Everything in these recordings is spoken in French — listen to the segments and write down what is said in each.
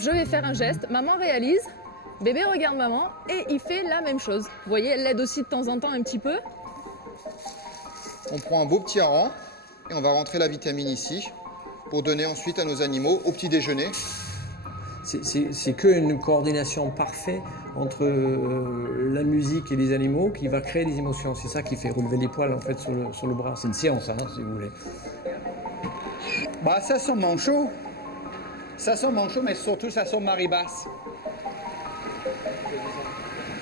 Je vais faire un geste, maman réalise, bébé regarde maman et il fait la même chose. Vous voyez, elle l'aide aussi de temps en temps un petit peu. On prend un beau petit hareng et on va rentrer la vitamine ici pour donner ensuite à nos animaux au petit déjeuner. C'est qu'une coordination parfaite entre la musique et les animaux qui va créer des émotions. C'est ça qui fait relever les poils en fait sur le bras. C'est une séance, hein, si vous voulez. Bah, ça sent manchot. Ça sent manchot, mais surtout ça sent marée-basse.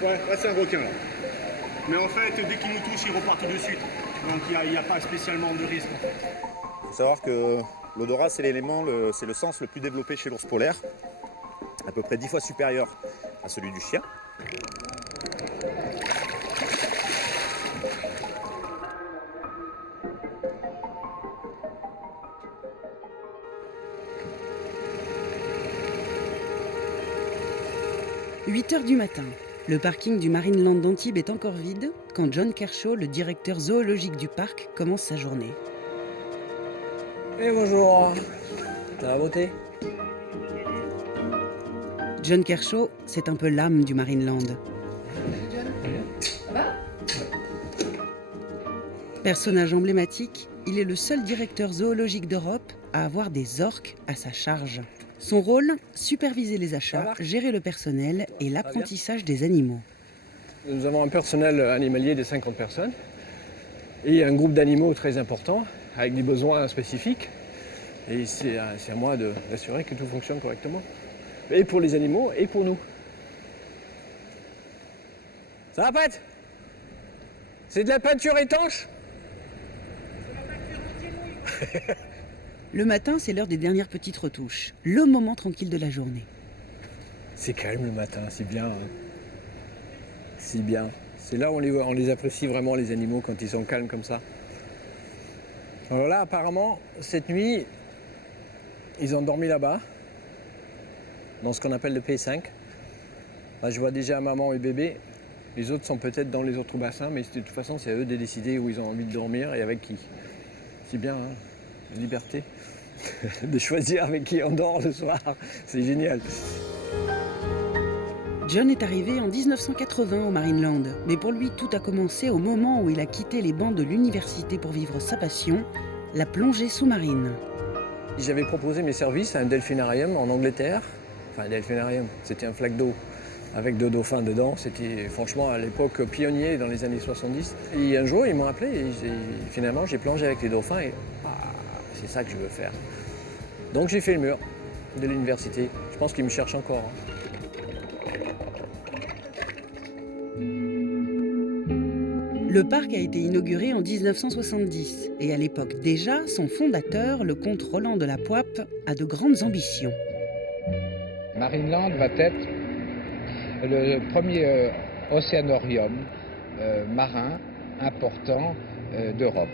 Ouais, c'est un requin là. Mais en fait, dès qu'il nous touche, il repart tout de suite. Donc il n'y a pas spécialement de risque en fait. Il faut savoir que l'odorat, c'est c'est le sens le plus développé chez l'ours polaire, à peu près 10 fois supérieur à celui du chien. « 8h du matin. Le parking du Marineland d'Antibes est encore vide quand John Kershaw, le directeur zoologique du parc, commence sa journée. Et bonjour. Ça va beauté? John Kershaw, c'est un peu l'âme du Marineland. Ça va? Personnage emblématique, il est le seul directeur zoologique d'Europe à avoir des orques à sa charge. Son rôle, superviser les achats, gérer le personnel et l'apprentissage des animaux. Nous avons un personnel animalier de 50 personnes et un groupe d'animaux très important avec des besoins spécifiques. Et c'est à moi d'assurer que tout fonctionne correctement. Et pour les animaux et pour nous. Ça va, Pat? C'est de la peinture étanche? Le matin, c'est l'heure des dernières petites retouches. Le moment tranquille de la journée. C'est calme le matin, c'est bien. Hein. C'est bien. C'est là où on les apprécie vraiment, les animaux, quand ils sont calmes comme ça. Alors là, apparemment, cette nuit, ils ont dormi là-bas, dans ce qu'on appelle le P5. Là, je vois déjà maman et bébé. Les autres sont peut-être dans les autres bassins, mais de toute façon, c'est à eux de décider où ils ont envie de dormir et avec qui. C'est bien, hein, la liberté de choisir avec qui on dort le soir. C'est génial. John est arrivé en 1980 au Marineland, mais pour lui, tout a commencé au moment où il a quitté les bancs de l'université pour vivre sa passion, la plongée sous-marine. J'avais proposé mes services à un delphinarium en Angleterre. Enfin, un delphinarium, c'était un flaque d'eau avec 2 dauphins dedans. C'était franchement à l'époque pionnier dans les années 70. Et un jour, ils m'ont appelé et finalement, j'ai plongé avec les dauphins et c'est ça que je veux faire. Donc j'ai fait le mur de l'université. Je pense qu'ils me cherchent encore. Hein. Le parc a été inauguré en 1970 et à l'époque déjà, son fondateur, le comte Roland de la Poipe, a de grandes ambitions. Marineland va être le premier océanarium marin important d'Europe.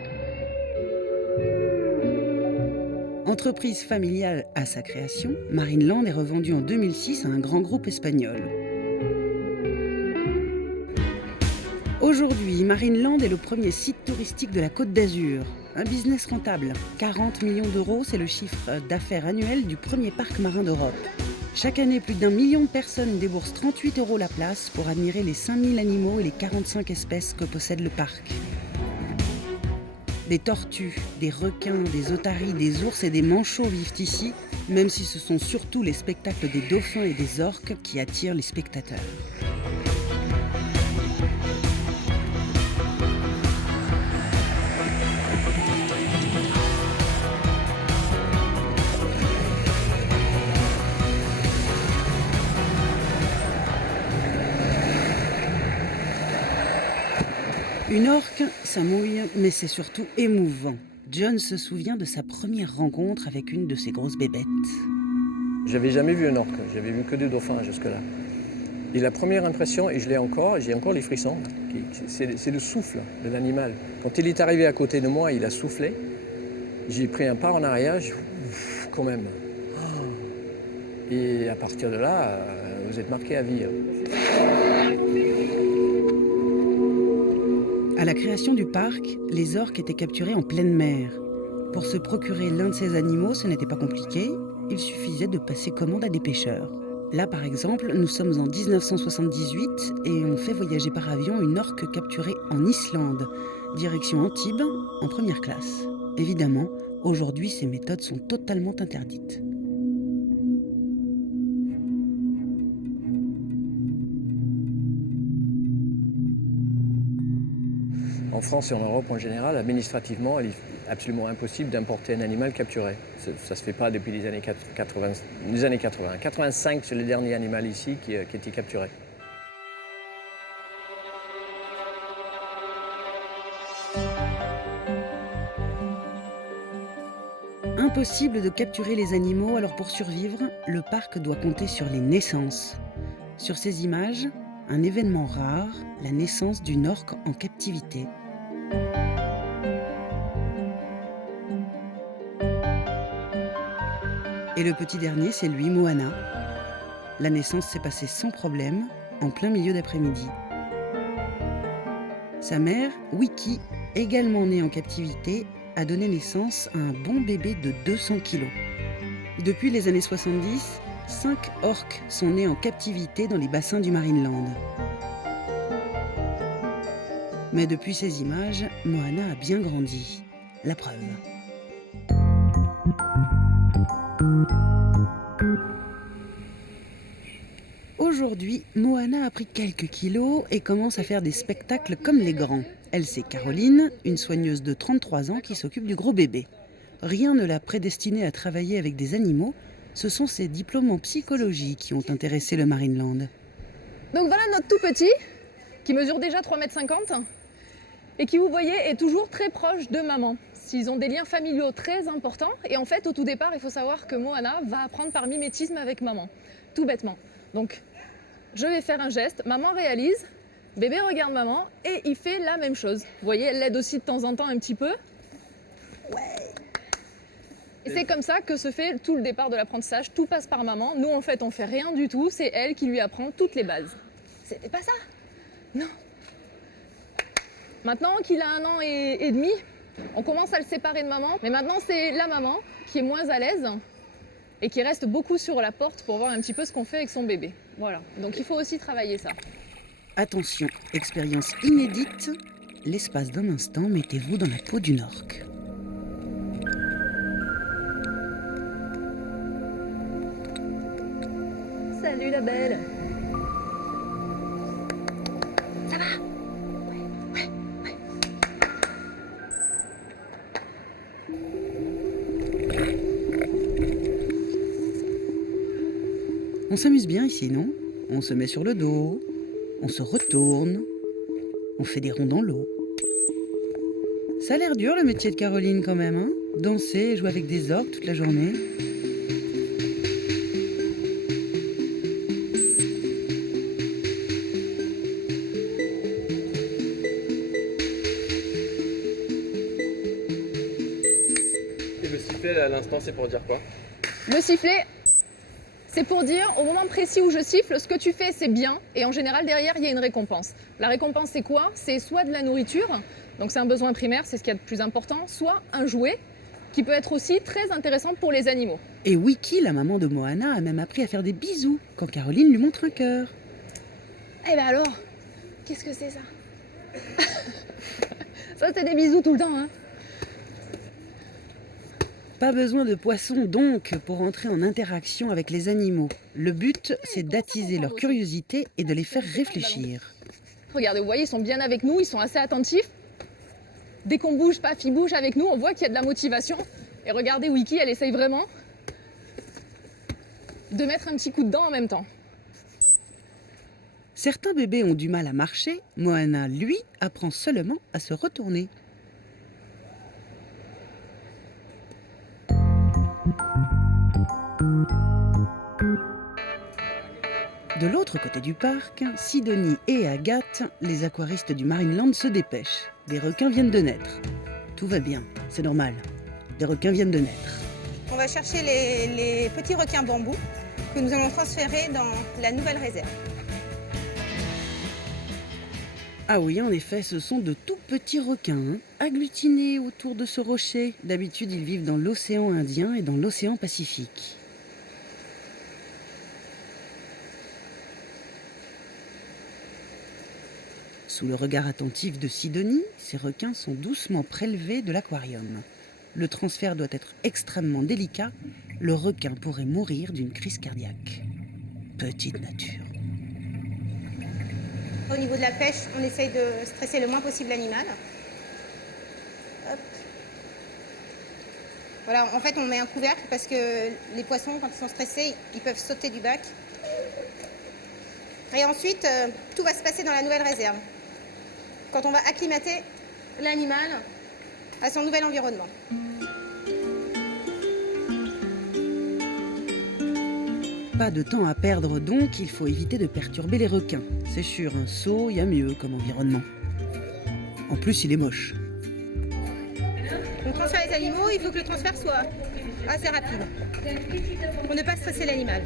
Entreprise familiale à sa création, Marineland est revendu en 2006 à un grand groupe espagnol. Aujourd'hui, Marineland est le premier site touristique de la Côte d'Azur. Un business rentable. 40 millions d'euros, c'est le chiffre d'affaires annuel du premier parc marin d'Europe. Chaque année, plus d'1 million de personnes déboursent 38 € la place pour admirer les 5000 animaux et les 45 espèces que possède le parc. Des tortues, des requins, des otaries, des ours et des manchots vivent ici, même si ce sont surtout les spectacles des dauphins et des orques qui attirent les spectateurs. Une orque, ça mouille, mais c'est surtout émouvant. John se souvient de sa première rencontre avec une de ces grosses bébêtes. J'avais jamais vu un orque, j'avais vu que des dauphins jusque-là. Et la première impression, et je l'ai encore, j'ai encore les frissons, c'est le souffle de l'animal. Quand il est arrivé à côté de moi, il a soufflé. J'ai pris un pas en arrière, quand même. Et à partir de là, vous êtes marqué à vie. À la création du parc, les orques étaient capturés en pleine mer. Pour se procurer l'un de ces animaux, ce n'était pas compliqué. il suffisait de passer commande à des pêcheurs. Là, par exemple, nous sommes en 1978 et on fait voyager par avion une orque capturée en Islande, direction Antibes, en première classe. Évidemment, aujourd'hui, ces méthodes sont totalement interdites. En France et en Europe en général, administrativement, il est absolument impossible d'importer un animal capturé. Ça ne se fait pas depuis les années 80. 85, c'est le dernier animal ici qui a été capturé. Impossible de capturer les animaux, alors pour survivre, le parc doit compter sur les naissances. Sur ces images, un événement rare, la naissance d'une orque en captivité. Et le petit dernier, c'est lui, Moana. La naissance s'est passée sans problème, en plein milieu d'après-midi. Sa mère, Wiki, également née en captivité, a donné naissance à un bon bébé de 200 kilos. Depuis les années 70, 5 orques sont nés en captivité dans les bassins du Marineland. Mais depuis ces images, Moana a bien grandi. La preuve. Aujourd'hui, Moana a pris quelques kilos et commence à faire des spectacles comme les grands. Elle, c'est Caroline, une soigneuse de 33 ans qui s'occupe du gros bébé. Rien ne l'a prédestinée à travailler avec des animaux, ce sont ses diplômes en psychologie qui ont intéressé le Marineland. Donc voilà notre tout petit, qui mesure déjà 3,50 m et qui, vous voyez, est toujours très proche de maman. Ils ont des liens familiaux très importants. Et en fait, au tout départ, il faut savoir que Moana va apprendre par mimétisme avec maman, tout bêtement. Donc, je vais faire un geste, maman réalise, bébé regarde maman et il fait la même chose. Vous voyez, elle l'aide aussi de temps en temps un petit peu. Ouais. Et c'est comme ça que se fait tout le départ de l'apprentissage. Tout passe par maman. Nous, en fait, on fait rien du tout. C'est elle qui lui apprend toutes les bases. C'était pas ça? Non. Maintenant qu'il a 1 an et demi, on commence à le séparer de maman. Mais maintenant, c'est la maman qui est moins à l'aise et qui reste beaucoup sur la porte pour voir un petit peu ce qu'on fait avec son bébé. Voilà. Donc, il faut aussi travailler ça. Attention, expérience inédite. L'espace d'un instant, mettez-vous dans la peau d'une orque. Salut la belle. Ça va? Ouais. On s'amuse bien ici, non? On se met sur le dos, on se retourne, on fait des ronds dans l'eau. Ça a l'air dur le métier de Caroline quand même, hein? Danser et jouer avec des orques toute la journée. Et le sifflet à l'instant, c'est pour dire quoi? Le sifflet, c'est pour dire au moment précis où je siffle, ce que tu fais c'est bien et en général derrière il y a une récompense. La récompense c'est quoi? C'est soit de la nourriture, donc c'est un besoin primaire, c'est ce qu'il y a de plus important, soit un jouet qui peut être aussi très intéressant pour les animaux. Et Wiki, la maman de Moana, a même appris à faire des bisous quand Caroline lui montre un cœur. Eh ben alors, qu'est-ce que c'est ça? Ça c'est des bisous tout le temps, hein. Pas besoin de poissons donc pour entrer en interaction avec les animaux. Le but, c'est d'attiser leur curiosité et de les faire réfléchir. Regardez, vous voyez, ils sont bien avec nous, ils sont assez attentifs. Dès qu'on bouge, paf, ils bougent avec nous, on voit qu'il y a de la motivation. Et regardez, Wiki, elle essaye vraiment de mettre un petit coup de dent en même temps. Certains bébés ont du mal à marcher, Moana, lui, apprend seulement à se retourner. De l'autre côté du parc, Sidonie et Agathe, les aquaristes du Marineland, se dépêchent. Des requins viennent de naître. Tout va bien, c'est normal. Des requins viennent de naître. On va chercher les petits requins bambou que nous allons transférer dans la nouvelle réserve. Ah oui, en effet, ce sont de tout petits requins, agglutinés autour de ce rocher. D'habitude, ils vivent dans l'océan Indien et dans l'océan Pacifique. Sous le regard attentif de Sidonie, ces requins sont doucement prélevés de l'aquarium. Le transfert doit être extrêmement délicat. Le requin pourrait mourir d'une crise cardiaque. Petite nature. Au niveau de la pêche, on essaye de stresser le moins possible l'animal. Hop. Voilà, en fait, on met un couvercle parce que les poissons, quand ils sont stressés, ils peuvent sauter du bac. Et ensuite, tout va se passer dans la nouvelle réserve, quand on va acclimater l'animal à son nouvel environnement. Pas de temps à perdre donc, il faut éviter de perturber les requins. C'est sûr, un seau, il y a mieux comme environnement. En plus, il est moche. On transfère les animaux, il faut que le transfert soit assez rapide, pour ne pas stresser l'animal.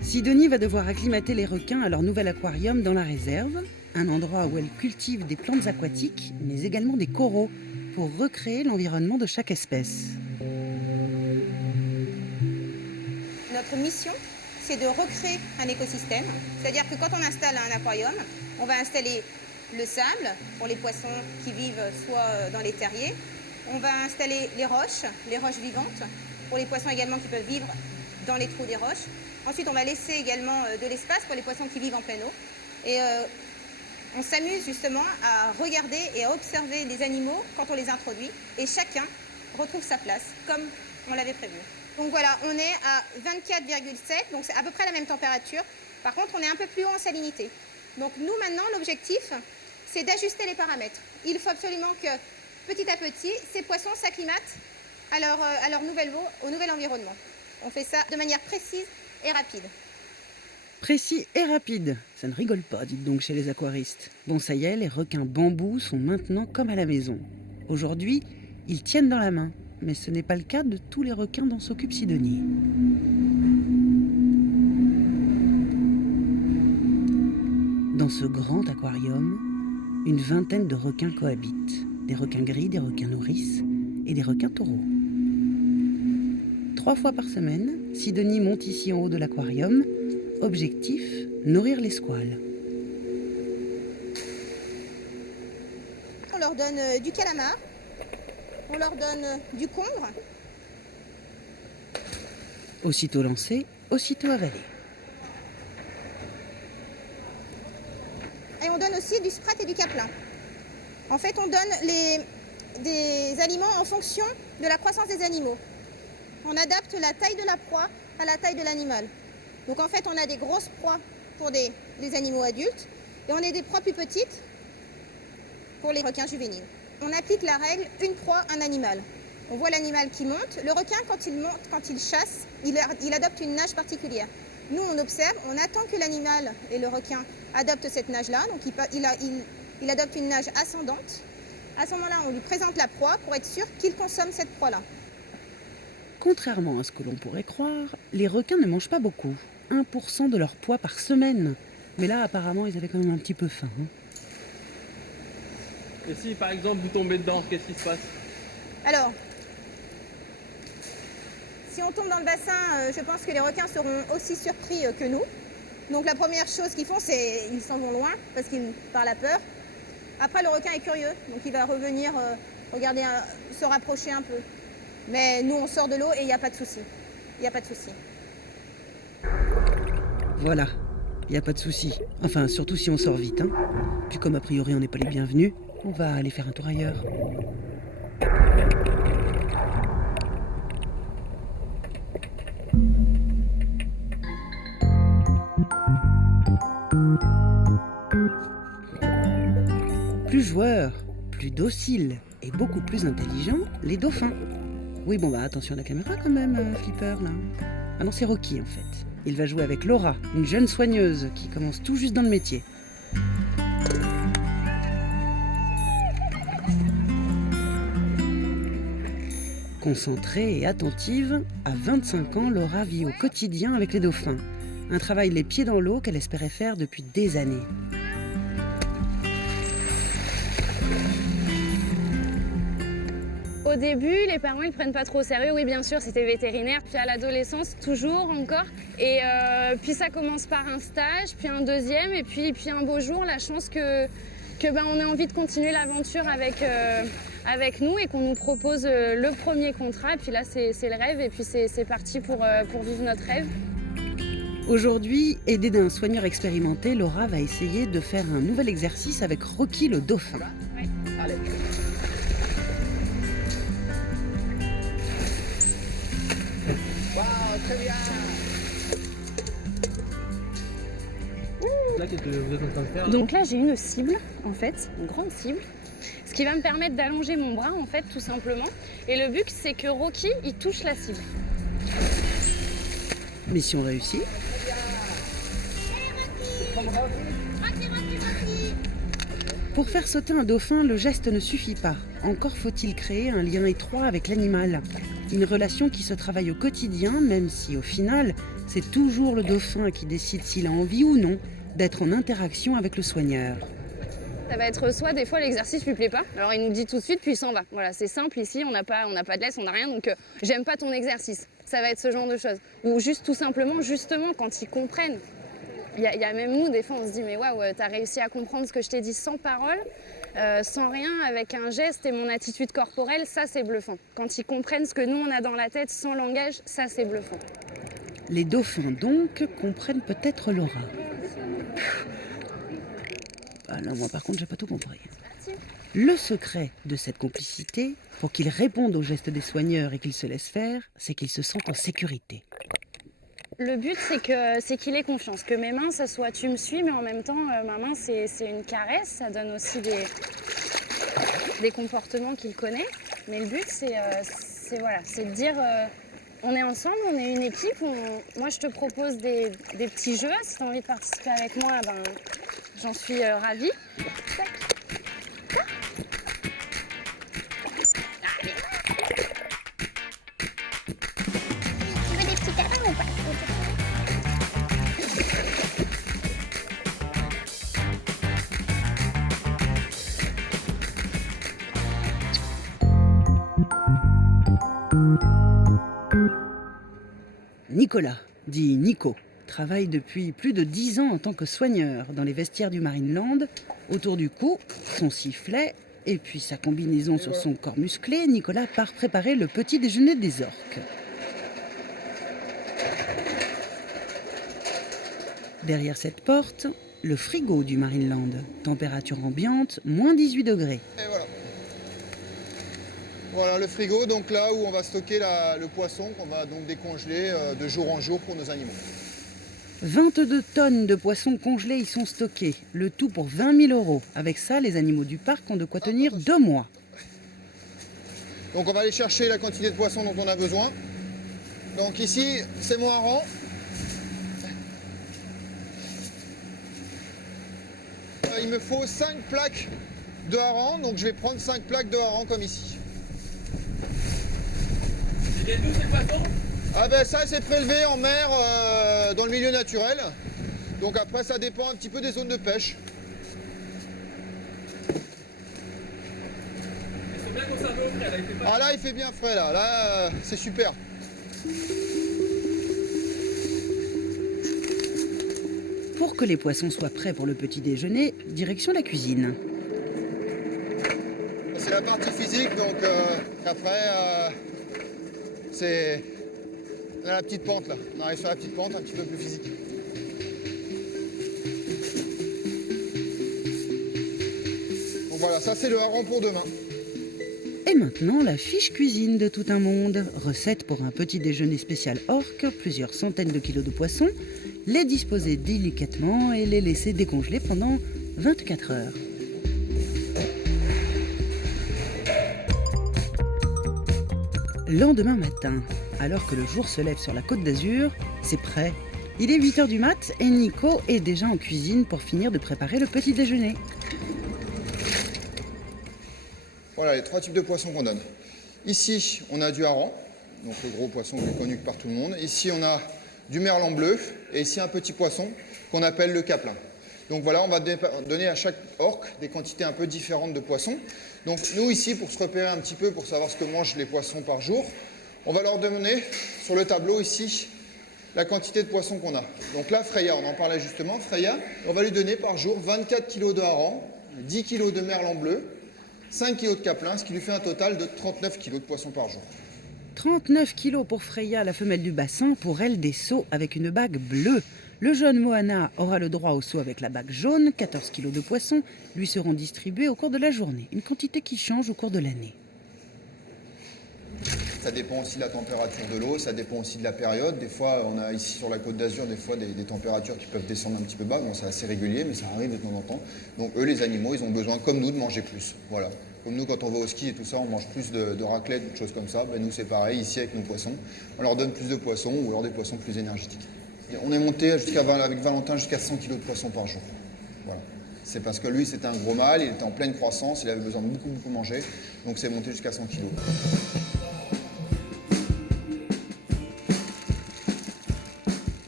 Sidonie va devoir acclimater les requins à leur nouvel aquarium dans la réserve, un endroit où elle cultive des plantes aquatiques, mais également des coraux, pour recréer l'environnement de chaque espèce. Notre mission, c'est de recréer un écosystème. C'est-à-dire que quand on installe un aquarium, on va installer le sable pour les poissons qui vivent soit dans les terriers. On va installer les roches vivantes, pour les poissons également qui peuvent vivre dans les trous des roches. Ensuite, on va laisser également de l'espace pour les poissons qui vivent en pleine eau. Et on s'amuse justement à regarder et à observer les animaux quand on les introduit. Et chacun retrouve sa place, comme on l'avait prévu. Donc voilà, on est à 24,7, donc c'est à peu près la même température. Par contre, on est un peu plus haut en salinité. Donc nous, maintenant, l'objectif, c'est d'ajuster les paramètres. Il faut absolument que, petit à petit, ces poissons s'acclimatent à leur nouvelle eau, au nouvel environnement. On fait ça de manière précise et rapide. Précis et rapide, ça ne rigole pas, dites donc, chez les aquaristes. Bon, ça y est, les requins bambous sont maintenant comme à la maison. Aujourd'hui, ils tiennent dans la main. Mais ce n'est pas le cas de tous les requins dont s'occupe Sidonie. Dans ce grand aquarium, une vingtaine de requins cohabitent. Des requins gris, des requins nourrices et des requins taureaux. 3 fois par semaine, Sidonie monte ici en haut de l'aquarium. Objectif, nourrir les squales. On leur donne du calamar. On leur donne du congre. Aussitôt lancé, aussitôt avalé. Et on donne aussi du sprat et du caplin. En fait, on donne des aliments en fonction de la croissance des animaux. On adapte la taille de la proie à la taille de l'animal. Donc en fait, on a des grosses proies pour des animaux adultes et on a des proies plus petites pour les requins juvéniles. On applique la règle une proie, un animal. On voit l'animal qui monte. Le requin, quand il monte, quand il chasse, il adopte une nage particulière. Nous, on observe, on attend que l'animal et le requin adoptent cette nage-là. Donc il adopte une nage ascendante. À ce moment-là, on lui présente la proie pour être sûr qu'il consomme cette proie-là. Contrairement à ce que l'on pourrait croire, les requins ne mangent pas beaucoup. 1% de leur poids par semaine. Mais là, apparemment, ils avaient quand même un petit peu faim. Et si par exemple vous tombez dedans, qu'est-ce qui se passe? Alors, si on tombe dans le bassin, je pense que les requins seront aussi surpris que nous. Donc la première chose qu'ils font, c'est qu'ils s'en vont loin parce qu'ils par la peur. Après, le requin est curieux, donc il va revenir regarder, se rapprocher un peu. Mais nous, on sort de l'eau et il n'y a pas de souci. Il n'y a pas de souci. Voilà, il n'y a pas de souci. Enfin, surtout si on sort vite. Hein. Puis comme a priori on n'est pas les bienvenus, on va aller faire un tour ailleurs. Plus joueurs, plus dociles et beaucoup plus intelligents, les dauphins. Oui, bon bah attention à la caméra quand même, Flipper, là. Ah non, c'est Rocky en fait. Il va jouer avec Laura, une jeune soigneuse qui commence tout juste dans le métier. Concentrée et attentive, à 25 ans, Laura vit au quotidien avec les dauphins. Un travail les pieds dans l'eau qu'elle espérait faire depuis des années. Au début, les parents ils prennent pas trop au sérieux. Oui, bien sûr, c'était vétérinaire. Puis à l'adolescence, toujours encore. Et puis ça commence par un stage, puis un deuxième, et puis un beau jour, la chance que on ait envie de continuer l'aventure avec nous et qu'on nous propose le premier contrat. Et puis là, c'est le rêve. Et puis c'est parti pour vivre notre rêve. Aujourd'hui, aidée d'un soigneur expérimenté, Laura va essayer de faire un nouvel exercice avec Rocky le dauphin. Oui. Allez. Waouh, très bien. Là, qu'est-ce que vous êtes en train de faire? Donc là, j'ai une cible, en fait, une grande cible, ce qui va me permettre d'allonger mon bras, en fait, tout simplement. Et le but, c'est que Rocky, il touche la cible. Mission réussie. Pour faire sauter un dauphin, le geste ne suffit pas. Encore faut-il créer un lien étroit avec l'animal. Une relation qui se travaille au quotidien, même si au final, c'est toujours le dauphin qui décide s'il a envie ou non d'être en interaction avec le soigneur. Ça va être soit des fois l'exercice lui plaît pas, alors il nous dit tout de suite puis il s'en va. Voilà, c'est simple ici, on n'a pas de laisse, on n'a rien, donc j'aime pas ton exercice. Ça va être ce genre de choses. Ou juste tout simplement, justement, quand ils comprennent. Il y a même nous, des fois, on se dit mais waouh, t'as réussi à comprendre ce que je t'ai dit sans parole, sans rien, avec un geste et mon attitude corporelle, ça c'est bluffant. Quand ils comprennent ce que nous on a dans la tête sans langage, ça c'est bluffant. Les dauphins donc comprennent peut-être Laura. Ah non, moi par contre j'ai pas tout compris. Le secret de cette complicité, pour qu'ils répondent aux gestes des soigneurs et qu'ils se laissent faire, c'est qu'ils se sentent en sécurité. Le but, c'est qu'il ait confiance, que mes mains, ça soit tu me suis, mais en même temps, ma main, c'est une caresse, ça donne aussi des comportements qu'il connaît. Mais le but, c'est de dire, on est ensemble, on est une équipe, moi je te propose des petits jeux, si tu as envie de participer avec moi, ben, j'en suis ravie. Tac. Tac. Tu veux des petits câlins ou pas? Nicolas, dit Nico, travaille depuis plus de 10 ans en tant que soigneur dans les vestiaires du Marineland. Autour du cou, son sifflet et puis sa combinaison sur son corps musclé, Nicolas part préparer le petit déjeuner des orques. Derrière cette porte, le frigo du Marineland. Température ambiante, moins 18 degrés. Et voilà. Voilà le frigo, donc là où on va stocker le poisson qu'on va donc décongeler de jour en jour pour nos animaux. 22 tonnes de poissons congelés y sont stockés, le tout pour 20 000 €. Avec ça, les animaux du parc ont de quoi tenir 2 mois. Donc on va aller chercher la quantité de poissons dont on a besoin. Donc ici, c'est mon hareng. Il me faut 5 plaques de hareng, donc je vais prendre 5 plaques de hareng comme ici. Il vient d'où ces poissons? Ah ben ça c'est prélevé en mer dans le milieu naturel. Donc après ça dépend un petit peu des zones de pêche. Ils sont bien conservés au frais, là, il fait pas. Ah là il fait bien frais là, c'est super. Pour que les poissons soient prêts pour le petit déjeuner, direction la cuisine. C'est la partie physique, donc après c'est la petite pente là. On arrive sur la petite pente un petit peu plus physique. Donc voilà, ça c'est le hareng pour demain. Et maintenant, la fiche cuisine de tout un monde. Recette pour un petit déjeuner spécial orque, plusieurs centaines de kilos de poissons, les disposer délicatement et les laisser décongeler pendant 24 heures. Lendemain matin, alors que le jour se lève sur la Côte d'Azur, c'est prêt. Il est 8 h du mat et Nico est déjà en cuisine pour finir de préparer le petit déjeuner. Voilà les 3 types de poissons qu'on donne. Ici, on a du hareng, donc le gros poisson plus connu par tout le monde. Ici, on a du merlan bleu et ici un petit poisson qu'on appelle le caplin. Donc voilà, on va donner à chaque orque des quantités un peu différentes de poissons. Donc nous ici, pour se repérer un petit peu, pour savoir ce que mangent les poissons par jour, on va leur donner sur le tableau ici la quantité de poissons qu'on a. Donc là, Freya, on en parlait justement, Freya, on va lui donner par jour 24 kg de hareng, 10 kg de merlan bleu, 5 kg de caplin, ce qui lui fait un total de 39 kg de poissons par jour. 39 kilos pour Freya, la femelle du bassin, pour elle des seaux avec une bague bleue. Le jeune Moana aura le droit au seau avec la bague jaune. 14 kilos de poissons lui seront distribués au cours de la journée, une quantité qui change au cours de l'année. Ça dépend aussi de la température de l'eau, ça dépend aussi de la période. Des fois, on a ici sur la Côte d'Azur, des fois des températures qui peuvent descendre un petit peu bas. Bon, c'est assez régulier, mais ça arrive de temps en temps. Donc eux, les animaux, ils ont besoin, comme nous, de manger plus. Voilà. Comme nous, quand on va au ski et tout ça, on mange plus de raclette, de choses comme ça. Ben, nous, c'est pareil, ici avec nos poissons. On leur donne plus de poissons ou alors des poissons plus énergétiques. Et on est monté avec Valentin jusqu'à 100 kg de poissons par jour. Voilà. C'est parce que lui, c'était un gros mâle, il était en pleine croissance, il avait besoin de beaucoup manger. Donc c'est monté jusqu'à 100 kg.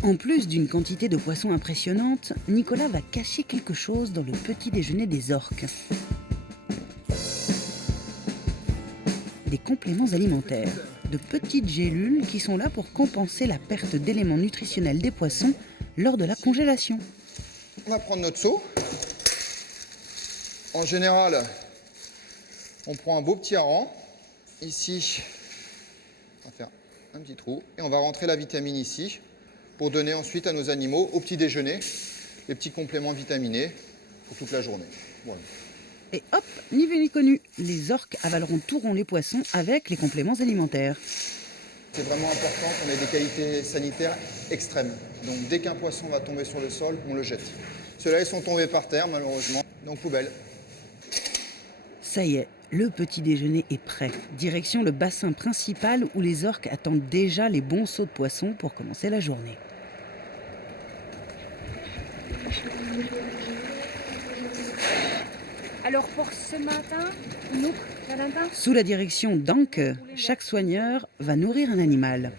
En plus d'une quantité de poissons impressionnante, Nicolas va cacher quelque chose dans le petit déjeuner des orques. Des compléments alimentaires, de petites gélules qui sont là pour compenser la perte d'éléments nutritionnels des poissons lors de la congélation. On va prendre notre seau. En général, on prend un beau petit hareng. Ici, on va faire un petit trou et on va rentrer la vitamine ici pour donner ensuite à nos animaux, au petit déjeuner, les petits compléments vitaminés pour toute la journée. Voilà. Et hop, ni vu ni connu, les orques avaleront tout rond les poissons avec les compléments alimentaires. C'est vraiment important qu'on ait des qualités sanitaires extrêmes. Donc dès qu'un poisson va tomber sur le sol, on le jette. Ceux-là, ils sont tombés par terre, malheureusement, donc poubelle. Ça y est, le petit déjeuner est prêt. Direction le bassin principal où les orques attendent déjà les bons seaux de poissons pour commencer la journée. Alors pour ce matin, nous, Valentin ? Sous la direction d'Anke, chaque soigneur va nourrir un animal.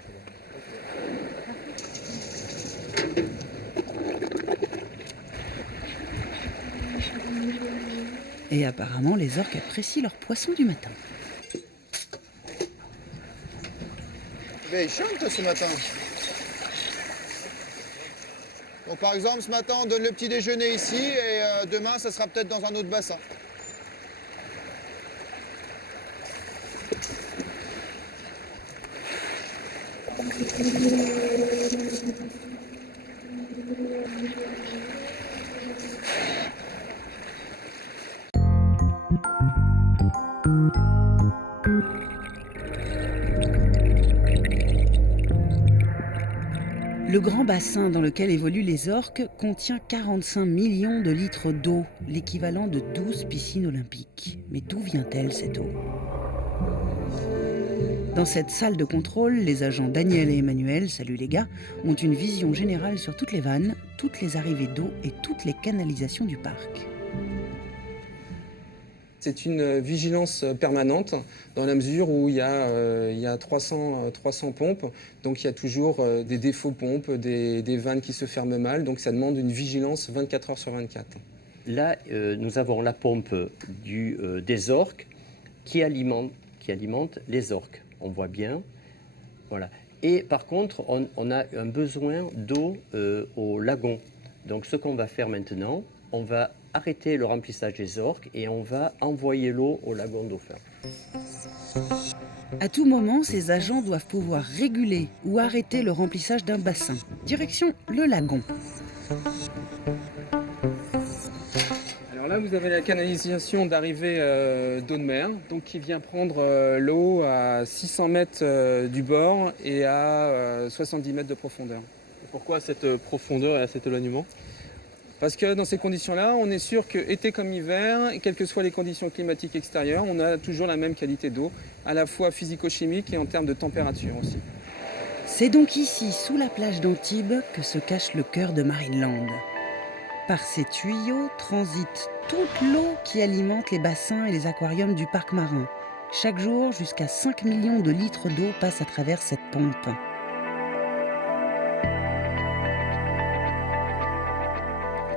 Et apparemment, les orques apprécient leur poisson du matin. Il chante ce matin. Donc par exemple, ce matin, on donne le petit déjeuner ici et demain, ça sera peut-être dans un autre bassin. Le grand bassin dans lequel évoluent les orques contient 45 millions de litres d'eau, l'équivalent de 12 piscines olympiques. Mais d'où vient-elle cette eau ? Dans cette salle de contrôle, les agents Daniel et Emmanuel, salut les gars, ont une vision générale sur toutes les vannes, toutes les arrivées d'eau et toutes les canalisations du parc. C'est une vigilance permanente dans la mesure où il y a 300 pompes, donc il y a toujours des défauts pompes, des vannes qui se ferment mal, donc ça demande une vigilance 24 heures sur 24. Là, nous avons la pompe des orques qui alimente les orques. On voit bien, voilà. Et par contre, on a un besoin d'eau au lagon. Donc ce qu'on va faire maintenant, on va arrêter le remplissage des orques et on va envoyer l'eau au lagon Dauphin. À tout moment, ces agents doivent pouvoir réguler ou arrêter le remplissage d'un bassin. Direction le lagon. Alors là, vous avez la canalisation d'arrivée d'eau de mer, donc qui vient prendre l'eau à 600 mètres du bord et à 70 mètres de profondeur. Et pourquoi cette profondeur et à cet éloignement ? Parce que dans ces conditions-là, on est sûr que été comme hiver, quelles que soient les conditions climatiques extérieures, on a toujours la même qualité d'eau, à la fois physico-chimique et en termes de température aussi. C'est donc ici, sous la plage d'Antibes, que se cache le cœur de Marineland. Par ces tuyaux transite toute l'eau qui alimente les bassins et les aquariums du parc marin. Chaque jour, jusqu'à 5 millions de litres d'eau passent à travers cette pompe.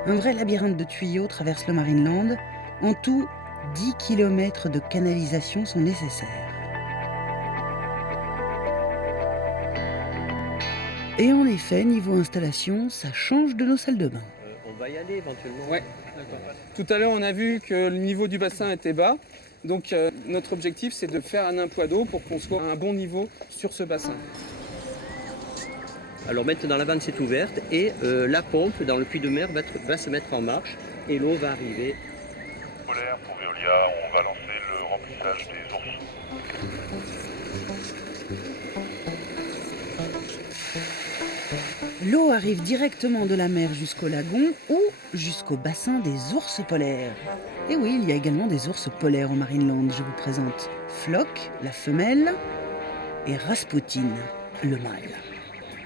Un vrai labyrinthe de tuyaux traverse le Marineland. En tout, 10 km de canalisation sont nécessaires. Et en effet, niveau installation, ça change de nos salles de bain. On va y aller éventuellement. Ouais, d'accord. Tout à l'heure, on a vu que le niveau du bassin était bas. Donc notre objectif, c'est de faire un emploi d'eau pour qu'on soit à un bon niveau sur ce bassin. Alors maintenant, la vanne s'est ouverte et la pompe dans le puits de mer va se mettre en marche et l'eau va arriver. Polaire pour Veolia, on va lancer le remplissage des ours. L'eau arrive directement de la mer jusqu'au lagon ou jusqu'au bassin des ours polaires. Et oui, il y a également des ours polaires au Marineland. Je vous présente Flock, la femelle, et Rasputin, le mâle.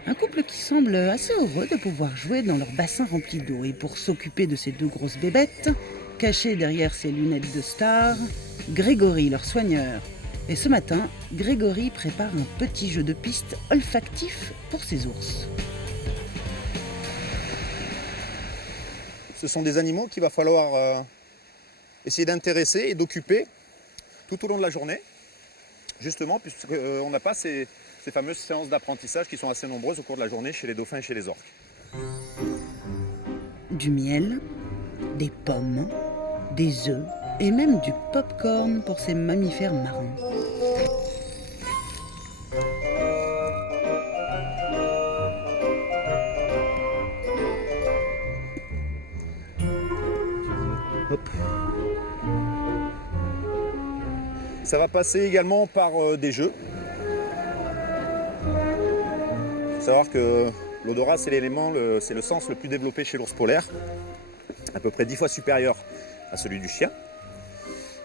Un couple qui semble assez heureux de pouvoir jouer dans leur bassin rempli d'eau. Et pour s'occuper de ces deux grosses bébêtes, cachées derrière ses lunettes de star, Grégory, leur soigneur. Et ce matin, Grégory prépare un petit jeu de piste olfactif pour ses ours. Ce sont des animaux qu'il va falloir essayer d'intéresser et d'occuper tout au long de la journée, justement puisqu'on n'a pas ces fameuses séances d'apprentissage qui sont assez nombreuses au cours de la journée chez les dauphins et chez les orques. Du miel, des pommes, des œufs et même du pop-corn pour ces mammifères marins. Hop. Ça va passer également par des jeux. Il faut savoir que l'odorat, c'est c'est le sens le plus développé chez l'ours polaire, à peu près 10 fois supérieur à celui du chien.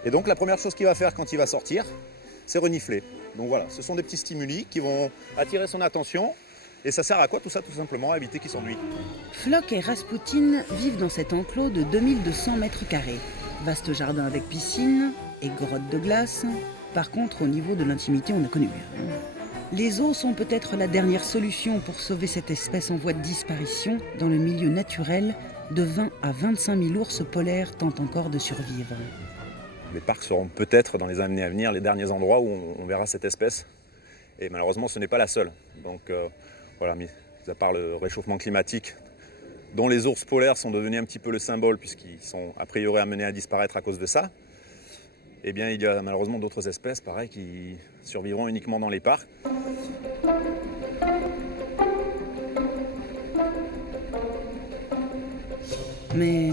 Et donc la première chose qu'il va faire quand il va sortir, c'est renifler. Donc voilà, ce sont des petits stimuli qui vont attirer son attention. Et ça sert à quoi tout ça? Tout simplement à éviter qu'il s'ennuie. Flock et Rasputin vivent dans cet enclos de 2200 mètres carrés. Vaste jardin avec piscine et grotte de glace. Par contre, au niveau de l'intimité, on ne connaît mieux. Les eaux sont peut-être la dernière solution pour sauver cette espèce en voie de disparition dans le milieu naturel de 20 à 25 000 ours polaires tentent encore de survivre. Les parcs seront peut-être dans les années à venir les derniers endroits où on verra cette espèce. Et malheureusement, ce n'est pas la seule. Donc voilà, mis à part le réchauffement climatique, dont les ours polaires sont devenus un petit peu le symbole, puisqu'ils sont a priori amenés à disparaître à cause de ça, eh bien il y a malheureusement d'autres espèces, pareil, qui survivront uniquement dans les parcs. Mais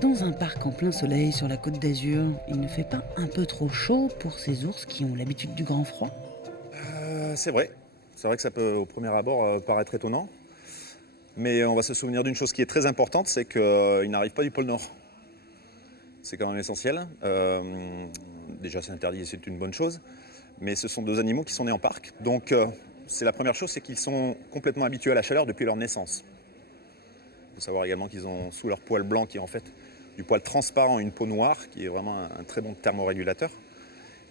dans un parc en plein soleil sur la Côte d'Azur, il ne fait pas un peu trop chaud pour ces ours qui ont l'habitude du grand froid? C'est vrai. C'est vrai que ça peut au premier abord paraître étonnant, mais on va se souvenir d'une chose qui est très importante, c'est qu'ils n'arrivent pas du pôle Nord. C'est quand même essentiel. Déjà c'est interdit et c'est une bonne chose, mais ce sont deux animaux qui sont nés en parc. Donc c'est la première chose, c'est qu'ils sont complètement habitués à la chaleur depuis leur naissance. Il faut savoir également qu'ils ont sous leur poil blanc, qui est en fait du poil transparent, une peau noire, qui est vraiment un très bon thermorégulateur.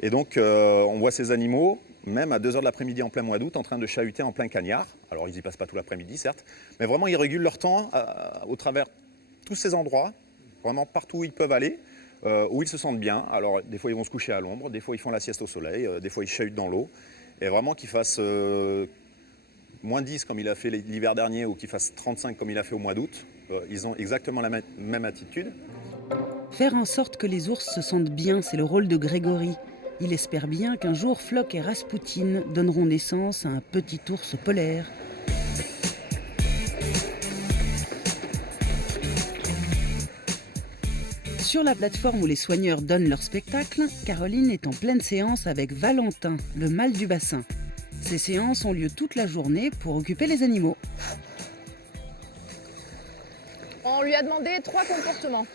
Et donc on voit ces animaux, même à 2h de l'après-midi en plein mois d'août, en train de chahuter en plein cagnard. Alors ils n'y passent pas tout l'après-midi, certes, mais vraiment ils régulent leur temps au travers tous ces endroits, vraiment partout où ils peuvent aller, où ils se sentent bien. Alors des fois ils vont se coucher à l'ombre, des fois ils font la sieste au soleil, des fois ils chahutent dans l'eau. Et vraiment qu'ils fassent moins 10 comme il a fait l'hiver dernier ou qu'ils fassent 35 comme il a fait au mois d'août, ils ont exactement la même attitude. Faire en sorte que les ours se sentent bien, c'est le rôle de Grégory. Il espère bien qu'un jour, Flock et Rasputin donneront naissance à un petit ours polaire. Sur la plateforme où les soigneurs donnent leur spectacle, Caroline est en pleine séance avec Valentin, le mâle du bassin. Ces séances ont lieu toute la journée pour occuper les animaux. On lui a demandé 3 comportements,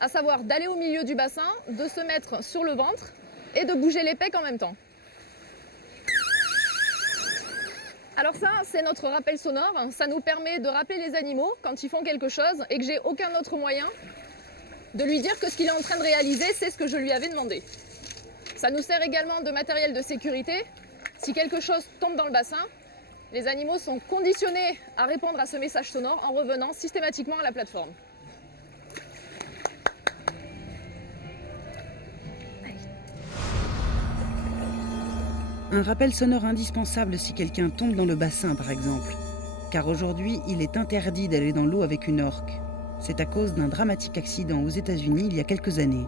à savoir d'aller au milieu du bassin, de se mettre sur le ventre et de bouger les pecs en même temps. Alors ça, c'est notre rappel sonore. Ça nous permet de rappeler les animaux quand ils font quelque chose et que j'ai aucun autre moyen de lui dire que ce qu'il est en train de réaliser, c'est ce que je lui avais demandé. Ça nous sert également de matériel de sécurité. Si quelque chose tombe dans le bassin, les animaux sont conditionnés à répondre à ce message sonore en revenant systématiquement à la plateforme. Un rappel sonore indispensable si quelqu'un tombe dans le bassin, par exemple. Car aujourd'hui, il est interdit d'aller dans l'eau avec une orque. C'est à cause d'un dramatique accident aux États-Unis il y a quelques années.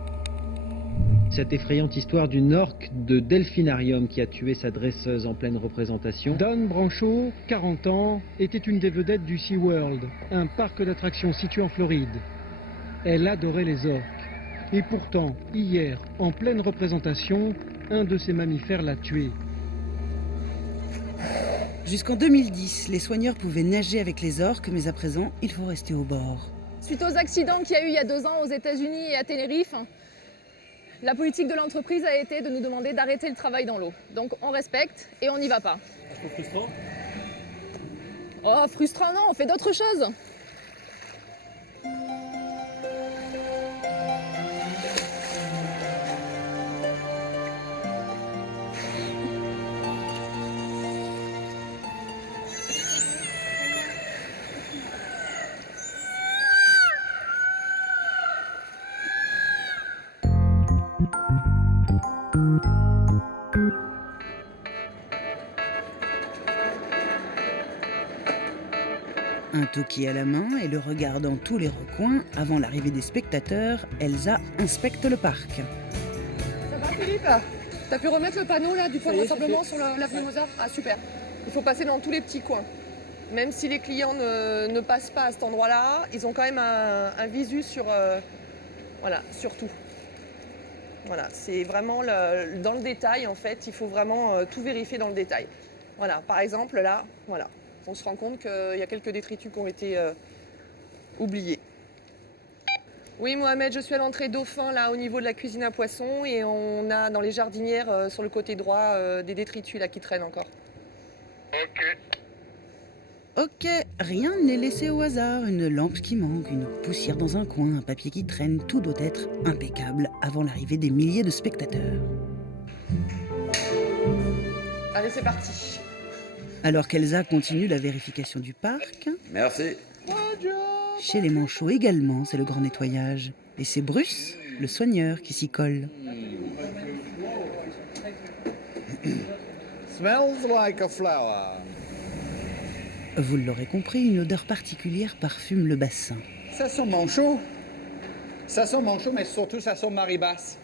Cette effrayante histoire d'une orque de delphinarium qui a tué sa dresseuse en pleine représentation. Dawn Brancheau, 40 ans, était une des vedettes du SeaWorld, un parc d'attractions situé en Floride. Elle adorait les orques. Et pourtant, hier, en pleine représentation, un de ces mammifères l'a tuée. Jusqu'en 2010, les soigneurs pouvaient nager avec les orques, mais à présent, il faut rester au bord. Suite aux accidents qu'il y a eu il y a 2 ans aux États-Unis et à Tenerife, la politique de l'entreprise a été de nous demander d'arrêter le travail dans l'eau. Donc on respecte et on n'y va pas. C'est pas frustrant? Oh, frustrant non, on fait d'autres choses. Un toki à la main et le regard dans tous les recoins, avant l'arrivée des spectateurs, Elsa inspecte le parc. Ça va Philippe? T'as pu remettre le panneau là du point de rassemblement sur l'avenue Mozart? Ah super. Il faut passer dans tous les petits coins. Même si les clients ne passent pas à cet endroit-là, ils ont quand même un visu sur, voilà, sur tout. Voilà, c'est vraiment dans le détail en fait, il faut vraiment tout vérifier dans le détail. Voilà, par exemple là, voilà. On se rend compte qu'il y a quelques détritus qui ont été oubliés. Oui, Mohamed, je suis à l'entrée Dauphin, là, au niveau de la cuisine à poisson, et on a dans les jardinières, sur le côté droit, des détritus là qui traînent encore. Ok, rien n'est laissé au hasard. Une lampe qui manque, une poussière dans un coin, un papier qui traîne, tout doit être impeccable avant l'arrivée des milliers de spectateurs. Allez, c'est parti. Alors qu'Elsa continue la vérification du parc, Merci. chez les manchots également, c'est le grand nettoyage. Et c'est Bruce, le soigneur, qui s'y colle. Smells like a flower. Vous l'aurez compris, une odeur particulière parfume le bassin. Ça sent manchot. Ça sent manchot, mais surtout ça sent maribasse.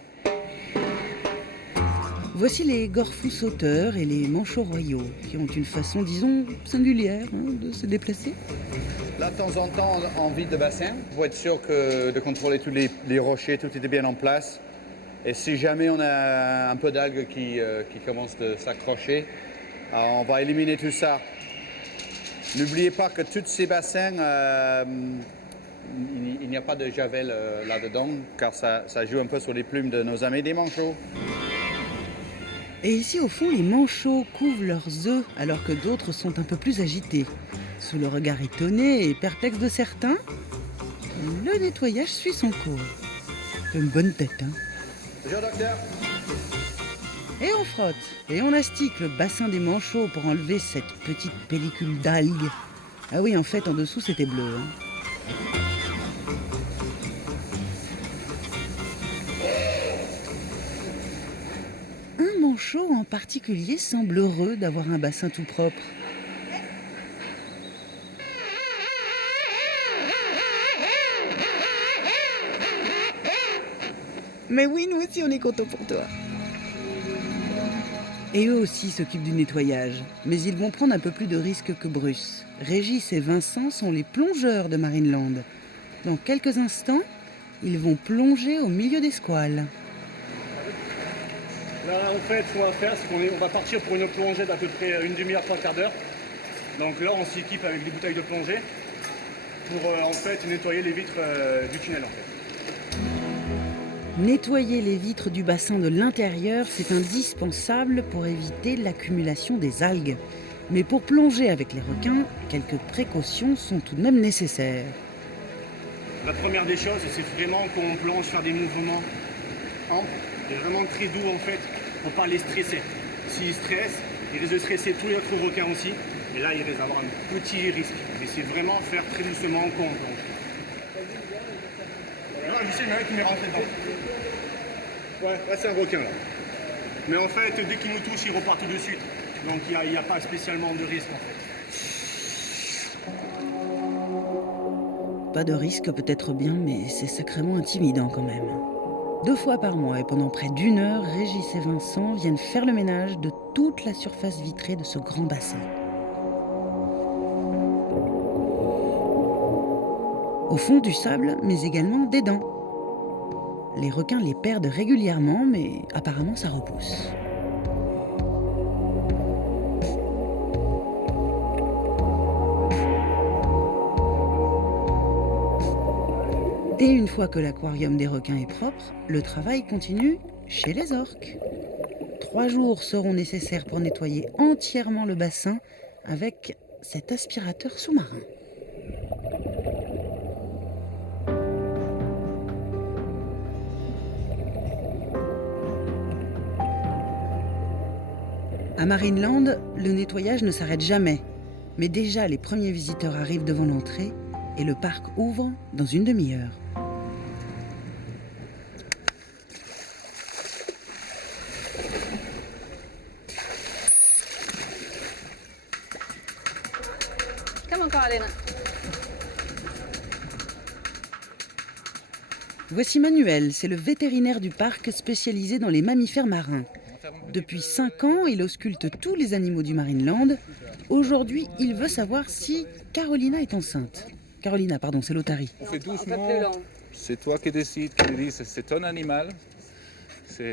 Voici les gorfous sauteurs et les manchots royaux, qui ont une façon, disons, singulière de se déplacer. Là, de temps en temps, on vide le bassin pour être sûr de contrôler tous les rochers, tout était bien en place. Et si jamais on a un peu d'algues qui commencent de s'accrocher, on va éliminer tout ça. N'oubliez pas que tous ces bassins, il n'y a pas de javel là-dedans, car ça joue un peu sur les plumes de nos amis des manchots. Et ici, au fond, les manchots couvent leurs œufs, alors que d'autres sont un peu plus agités. Sous le regard étonné et perplexe de certains, le nettoyage suit son cours. Une bonne tête, hein. Bonjour, docteur. Et on frotte, et on astique le bassin des manchots pour enlever cette petite pellicule d'algues. Ah oui, en fait, en dessous, c'était bleu, hein. Un manchot en particulier semble heureux d'avoir un bassin tout propre. Mais oui, nous aussi, on est contents pour toi. Et eux aussi s'occupent du nettoyage. Mais ils vont prendre un peu plus de risques que Bruce. Régis et Vincent sont les plongeurs de Marineland. Dans quelques instants, ils vont plonger au milieu des squales. Là, en fait, ce qu'on va faire, c'est qu'on va partir pour une plongée d'à peu près une demi-heure, 3/4 d'heure. Donc là, on s'équipe avec des bouteilles de plongée pour en fait nettoyer les vitres du tunnel. En fait. Nettoyer les vitres du bassin de l'intérieur, c'est indispensable pour éviter l'accumulation des algues. Mais pour plonger avec les requins, quelques précautions sont tout de même nécessaires. La première des choses, c'est vraiment qu'on plonge, faire des mouvements amples et vraiment très doux en fait, pour pas les stresser. S'ils stressent, ils risquent de stresser tous les autres requins aussi, et là ils risquent d'avoir un petit risque. Mais c'est vraiment faire très doucement qu'on plonge. Là, je sais, il y en a qui m'est rentré dedans. Ouais, c'est un requin là. Mais en fait, dès qu'ils nous touchent, ils repartent tout de suite. Donc il n'y a pas spécialement de risque en fait. Pas de risque peut-être bien, mais c'est sacrément intimidant quand même. 2 fois par mois et pendant près d'1 heure, Régis et Vincent viennent faire le ménage de toute la surface vitrée de ce grand bassin. Au fond du sable, mais également des dents. Les requins les perdent régulièrement, mais apparemment ça repousse. Et une fois que l'aquarium des requins est propre, le travail continue chez les orques. 3 jours seront nécessaires pour nettoyer entièrement le bassin avec cet aspirateur sous-marin. À Marineland, le nettoyage ne s'arrête jamais. Mais déjà, les premiers visiteurs arrivent devant l'entrée et le parc ouvre dans une demi-heure. Come on, Carolina. Voici Manuel, c'est le vétérinaire du parc spécialisé dans les mammifères marins. Depuis 5 ans, il ausculte tous les animaux du Marineland. Aujourd'hui, il veut savoir si Carolina est enceinte. Carolina, pardon, c'est l'otarie. On fait doucement. C'est toi qui décides, qui me dis, c'est ton animal.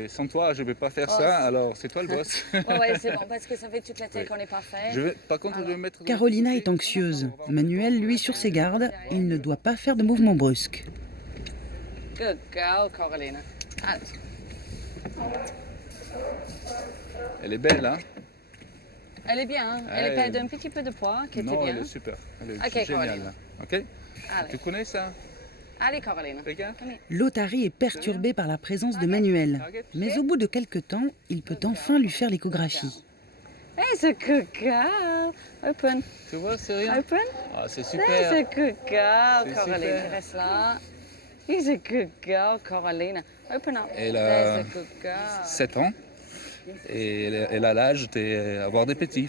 Sans toi, je ne peux pas faire ça, alors c'est toi le boss. Ouais, c'est bon, parce que ça fait toute la tête qu'on n'est pas fait. Par contre, je vais mettre... Carolina est anxieuse. Manuel, lui, sur ses gardes. Il ne doit pas faire de mouvements brusques. Good girl, Carolina. Elle est belle, hein? Elle est bien, hein? Elle perd un petit peu de poids, qui était bien. Non, elle est super. Elle est Ok, géniale. Carolina. Ok? Allez. Tu connais ça? Allez, Carolina. Regarde. L'otarie est perturbée par la présence de Manuel. Mais au bout de quelques temps, il peut enfin lui faire l'échographie. Hey, c'est good girl. Open. Tu vois, c'est rien. Open. Ah, c'est super. Hey, c'est good girl, C'est Carolina. super. Reste là. He's a good girl, Carolina. Open up. Elle There's a a good girl. 7 ans et elle a l'âge d'avoir des petits.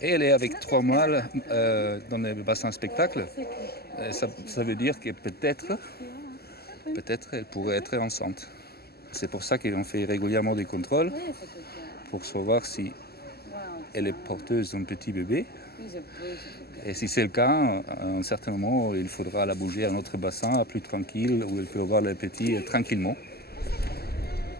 Et elle est avec 3 mâles dans le bassin spectacle. Et ça veut dire que peut-être elle pourrait être enceinte. C'est pour ça qu'on fait régulièrement des contrôles pour savoir si elle est porteuse d'un petit bébé. Et si c'est le cas, à un certain moment, il faudra la bouger à un autre bassin plus tranquille où elle peut avoir le petit tranquillement.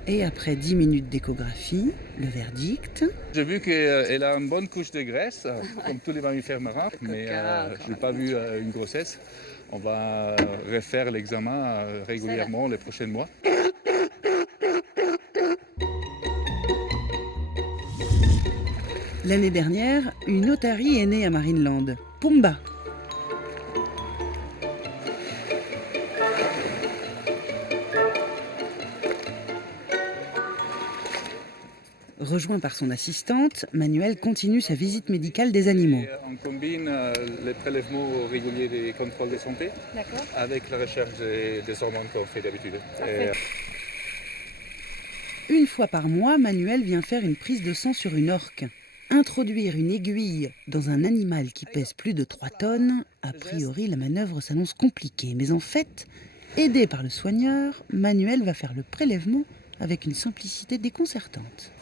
Et après 10 minutes d'échographie, le verdict... J'ai vu qu'elle a une bonne couche de graisse, comme tous les mammifères marins, mais je n'ai pas vu une grossesse. On va refaire l'examen régulièrement les prochains mois. L'année dernière, une otarie est née à Marineland, Pumba. Rejoint par son assistante, Manuel continue sa visite médicale des animaux. On combine les prélèvements réguliers des contrôles de santé avec la recherche des hormones qu'on fait d'habitude. Une fois par mois, Manuel vient faire une prise de sang sur une orque. Introduire une aiguille dans un animal qui pèse plus de 3 tonnes, a priori la manœuvre s'annonce compliquée. Mais en fait, aidé par le soigneur, Manuel va faire le prélèvement avec une simplicité déconcertante.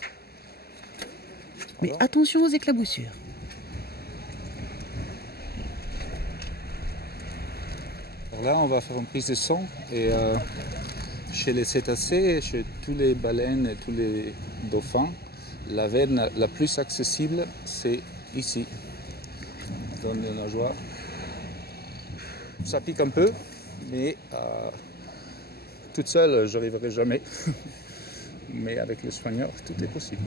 Mais attention aux éclaboussures. Alors là, on va faire une prise de sang et chez les cétacés, chez tous les baleines et tous les dauphins, la veine la plus accessible, c'est ici, dans les nageoires. Ça pique un peu, mais toute seule, je n'arriverai jamais. Mais avec le soigneur, tout est possible.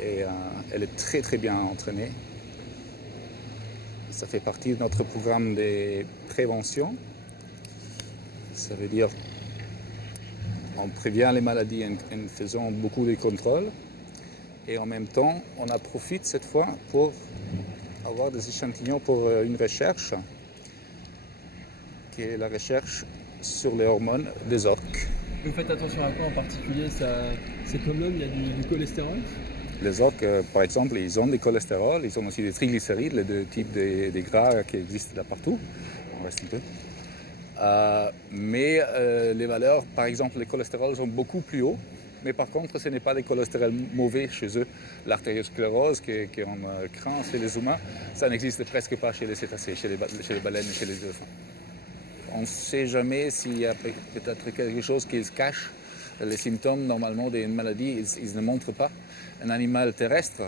Et elle est très très bien entraînée. Ça fait partie de notre programme de prévention. Ça veut dire on prévient les maladies en faisant beaucoup de contrôles. Et en même temps, on en profite cette fois pour avoir des échantillons pour une recherche, qui est la recherche sur les hormones des orques. Vous faites attention à quoi en particulier? C'est comme l'homme, il y a du cholestérol? Les orques, par exemple, ils ont des cholestérol, ils ont aussi des triglycérides, les deux types de gras qui existent là partout. On reste un peu. Mais les valeurs, par exemple, les cholestérols sont beaucoup plus hauts. Mais par contre, ce n'est pas des cholestérols mauvais chez eux. L'artériosclérose qu'on craint chez les humains, ça n'existe presque pas chez les cétacés, chez les baleines et chez les éléphants. On ne sait jamais s'il y a peut-être quelque chose qui se cache. Les symptômes, normalement, d'une maladie, ils ne montrent pas. Un animal terrestre,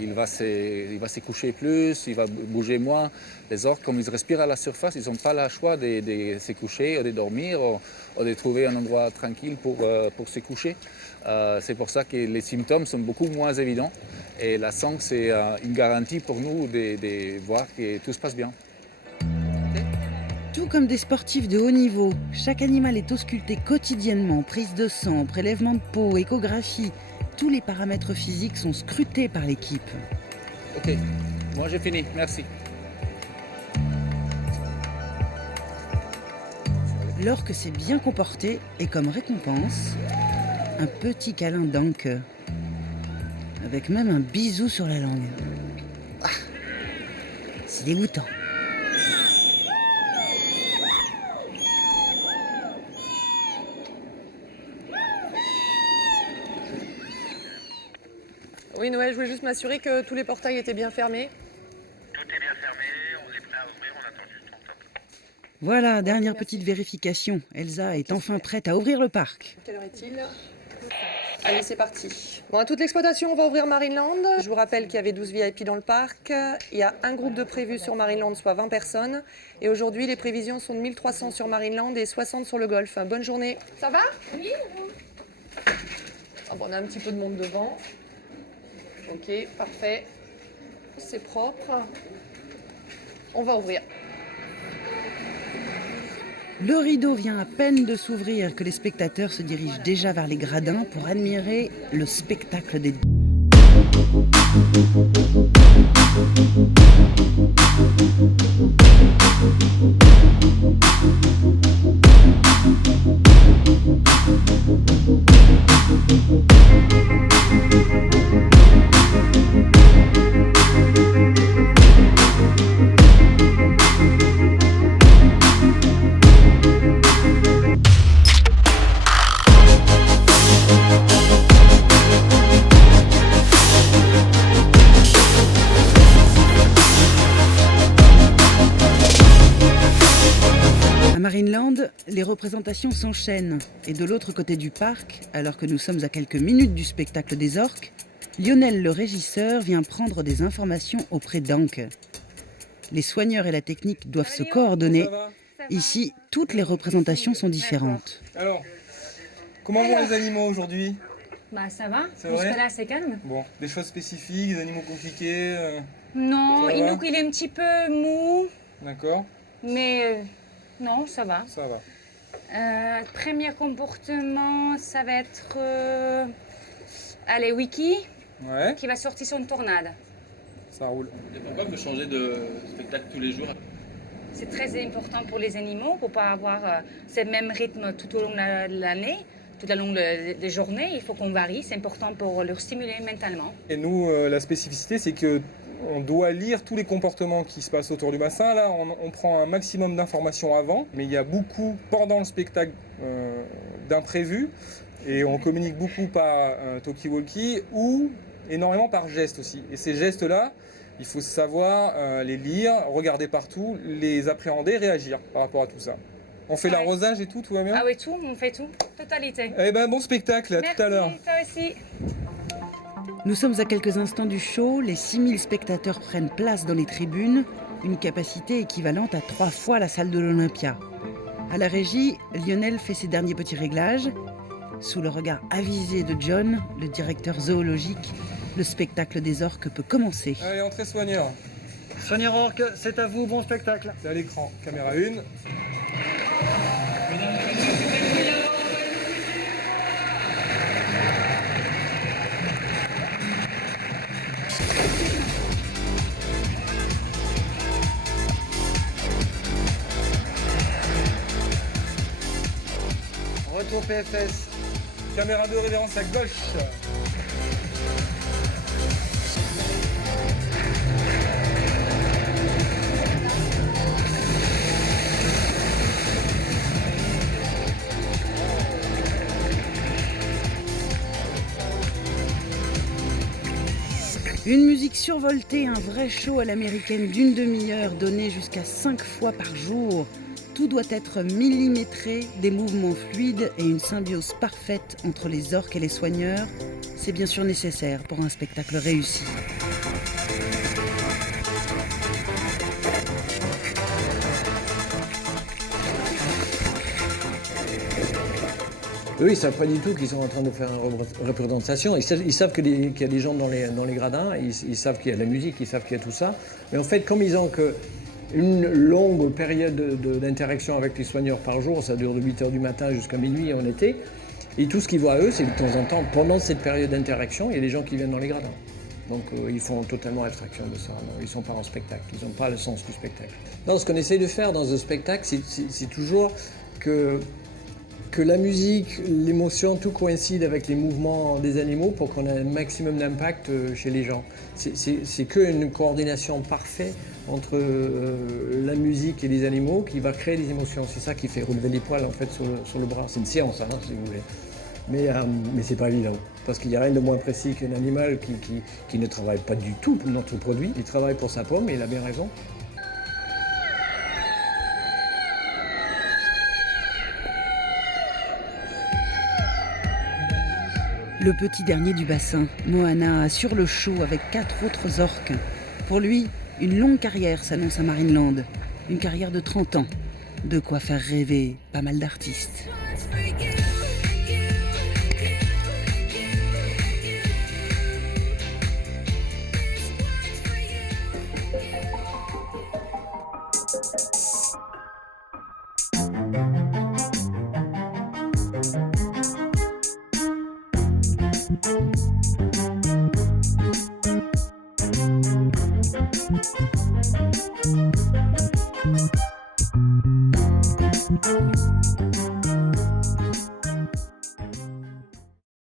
il va se coucher plus, il va bouger moins. Les orques, comme ils respirent à la surface, ils n'ont pas le choix de se coucher ou de dormir ou de trouver un endroit tranquille pour se coucher. C'est pour ça que les symptômes sont beaucoup moins évidents. Et la sang, c'est une garantie pour nous de voir que tout se passe bien. Tout comme des sportifs de haut niveau, chaque animal est ausculté quotidiennement, prise de sang, prélèvement de peau, échographie. Tous les paramètres physiques sont scrutés par l'équipe. Ok, moi j'ai fini, merci. L'orque s'est bien comporté et comme récompense, un petit câlin d'Anke. Avec même un bisou sur la langue. Ah, c'est dégoûtant. Oui, Noël, je voulais juste m'assurer que tous les portails étaient bien fermés. Tout est bien fermé, on est prêt à ouvrir, on attend juste ton top. Voilà, dernière petite vérification. Elsa est enfin prête à ouvrir le parc. Quelle heure est-il? Allez, c'est parti. Bon, à toute l'exploitation, on va ouvrir Marineland. Je vous rappelle qu'il y avait 12 VIP dans le parc. Il y a un groupe de prévus sur Marineland, soit 20 personnes. Et aujourd'hui, les prévisions sont de 1300 sur Marineland et 60 sur le golf. Bonne journée. Ça va? Oui. Ah bon, on a un petit peu de monde devant. Ok, parfait. C'est propre. On va ouvrir. Le rideau vient à peine de s'ouvrir que les spectateurs se dirigent déjà vers les gradins pour admirer le spectacle des... À Marineland, les représentations s'enchaînent. Et de l'autre côté du parc, alors que nous sommes à quelques minutes du spectacle des orques, Lionel, le régisseur, vient prendre des informations auprès d'Anke. Les soigneurs et la technique doivent se coordonner. Ici, toutes les représentations sont différentes. Alors, comment vont les animaux aujourd'hui? Bah ça va, C'est vrai? jusque-là c'est calme. Bon, des choses spécifiques, des animaux compliqués Non, ça va Inouk il est un petit peu mou, D'accord, mais non, ça va. ça va. Premier comportement, ça va être allez, Wiki, Ouais, qui va sortir sur une tornade. ça roule. Et pourquoi vous changez de spectacle tous les jours? C'est très important pour les animaux, pour pas avoir ce même rythme tout au long de l'année, tout au long des journées. Il faut qu'on varie, c'est important pour leur stimuler mentalement. Et nous, la spécificité, c'est que on doit lire tous les comportements qui se passent autour du bassin. Là, on prend un maximum d'informations avant, mais il y a beaucoup, pendant le spectacle, d'imprévus. Et on communique beaucoup par talkie-walkie ou énormément par gestes aussi. Et ces gestes-là, il faut savoir les lire, regarder partout, les appréhender, réagir par rapport à tout ça. On fait l'arrosage et tout va bien? Ah oui, tout, on fait tout, totalité. Eh ben, bon spectacle, à tout à l'heure. Merci, toi aussi. Nous sommes à quelques instants du show, les 6000 spectateurs prennent place dans les tribunes, une capacité équivalente à 3 fois la salle de l'Olympia. À la régie, Lionel fait ses derniers petits réglages. Sous le regard avisé de John, le directeur zoologique, le spectacle des orques peut commencer. Allez, entrée soigneur. Soigneur Orque, c'est à vous, bon spectacle. C'est à l'écran, caméra 1. pour PFS. Caméra de révérence à gauche. Une musique survoltée, un vrai show à l'américaine d'une demi-heure donné jusqu'à 5 fois par jour. Tout doit être millimétré, des mouvements fluides et une symbiose parfaite entre les orques et les soigneurs. C'est bien sûr nécessaire pour un spectacle réussi. Eux, ils ne savent pas du tout qu'ils sont en train de faire une représentation. Ils savent qu'il y a des gens dans les gradins, ils savent qu'il y a de la musique, ils savent qu'il y a tout ça. Mais en fait, comme ils ont une longue période d'interaction avec les soigneurs par jour, ça dure de 8h du matin jusqu'à minuit en été, et tout ce qu'ils voient eux, c'est de temps en temps, pendant cette période d'interaction, il y a des gens qui viennent dans les gradins. Donc ils font totalement abstraction de ça. Non, ils ne sont pas en spectacle, ils n'ont pas le sens du spectacle. Non, ce qu'on essaie de faire dans un spectacle, c'est toujours que la musique, l'émotion, tout coïncide avec les mouvements des animaux pour qu'on ait un maximum d'impact chez les gens. C'est qu'une coordination parfaite entre la musique et les animaux qui va créer des émotions. C'est ça qui fait relever les poils en fait sur le bras. C'est une science, hein, si vous voulez. Mais c'est pas évident, parce qu'il n'y a rien de moins précis qu'un animal qui ne travaille pas du tout pour notre produit. Il travaille pour sa pomme et il a bien raison. Le petit dernier du bassin, Moana, assure le show avec 4 autres orques. Pour lui, une longue carrière s'annonce à Marineland. Une carrière de 30 ans. De quoi faire rêver pas mal d'artistes. Thank you.